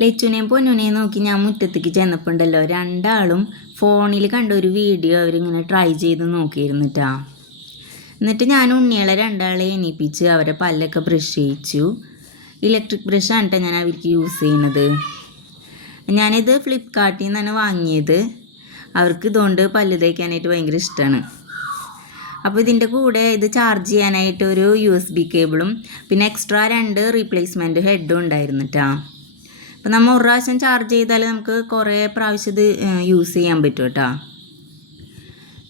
ലച്ചുനെയും പൊന്നുനെയും നോക്കി ഞാൻ മുറ്റത്തേക്ക് ചെന്നപ്പോണ്ടല്ലോ രണ്ടാളും ഫോണിൽ കണ്ട ഒരു വീഡിയോ അവരിങ്ങനെ ട്രൈ ചെയ്ത് നോക്കിയിരുന്നിട്ടാ. എന്നിട്ട് ഞാൻ ഉണ്ണികളെ രണ്ടാളെ എണീപ്പിച്ച് അവരെ പല്ലൊക്കെ ബ്രഷ് ചെയ്യിച്ചു. ഇലക്ട്രിക് ബ്രഷാണ് കേട്ടോ ഞാൻ അവർക്ക് യൂസ് ചെയ്യുന്നത്. ഞാനിത് ഫ്ലിപ്കാർട്ടിൽ നിന്നാണ് വാങ്ങിയത്. അവർക്ക് ഇതുകൊണ്ട് പല്ല് തേക്കാനായിട്ട് ഭയങ്കര ഇഷ്ടമാണ്. അപ്പോൾ ഇതിൻ്റെ കൂടെ ഇത് ചാർജ് ചെയ്യാനായിട്ട് ഒരു USB കേബിളും പിന്നെ എക്സ്ട്രാ 2 റീപ്ലേസ്മെൻറ്റ് ഹെഡും ഉണ്ടായിരുന്നു കേട്ടോ. അപ്പോൾ നമ്മൾ ഒരു പ്രാവശ്യം ചാർജ് ചെയ്താൽ നമുക്ക് കുറേ പ്രാവശ്യം ഇത് യൂസ് ചെയ്യാൻ പറ്റും കേട്ടോ.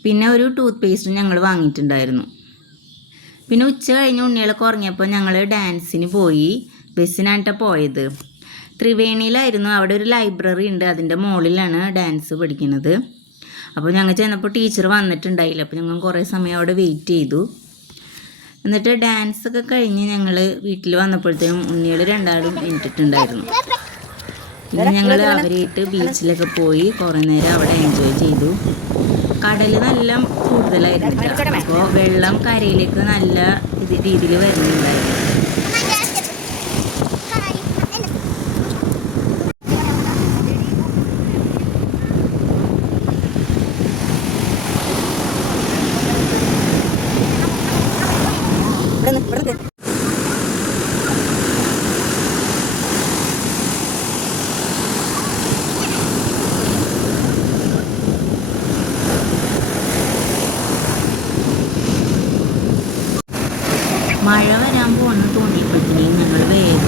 പിന്നെ ഒരു ടൂത്ത് പേസ്റ്റും ഞങ്ങൾ വാങ്ങിയിട്ടുണ്ടായിരുന്നു. പിന്നെ ഉച്ച കഴിഞ്ഞ് ഉണ്ണികളൊക്കെ ഉറങ്ങിയപ്പോൾ ഞങ്ങൾ ഡാൻസിന് പോയി. ബസ്സിനാണ് പോയത്. ത്രിവേണിയിലായിരുന്നു. അവിടെ ഒരു ലൈബ്രറി ഉണ്ട്, അതിൻ്റെ മുകളിലാണ് ഡാൻസ് പഠിക്കുന്നത്. അപ്പോൾ ഞങ്ങൾ ചെന്നപ്പോൾ ടീച്ചർ വന്നിട്ടുണ്ടായില്ല. അപ്പോൾ ഞങ്ങൾ കുറേ സമയം അവിടെ വെയിറ്റ് ചെയ്തു. എന്നിട്ട് ഡാൻസൊക്കെ കഴിഞ്ഞ് ഞങ്ങൾ വീട്ടിൽ വന്നപ്പോഴത്തേനും ഉണ്ണികൾ രണ്ടാളും എണീറ്റിട്ടുണ്ടായിരുന്നു. പിന്നെ ഞങ്ങൾ അവരായിട്ട് ബീച്ചിലൊക്കെ പോയി കുറേ നേരം അവിടെ എൻജോയ് ചെയ്തു. കടൽ നല്ല കൂടുതലായിരുന്നു. അപ്പോൾ വെള്ളം കരയിലേക്ക് നല്ല രീതിയിൽ വരുന്നുണ്ടായിരുന്നു. മഴ വരാൻ പോകുന്ന തോന്നിയപ്പോഴത്തേക്കും ഞങ്ങൾ വേഗം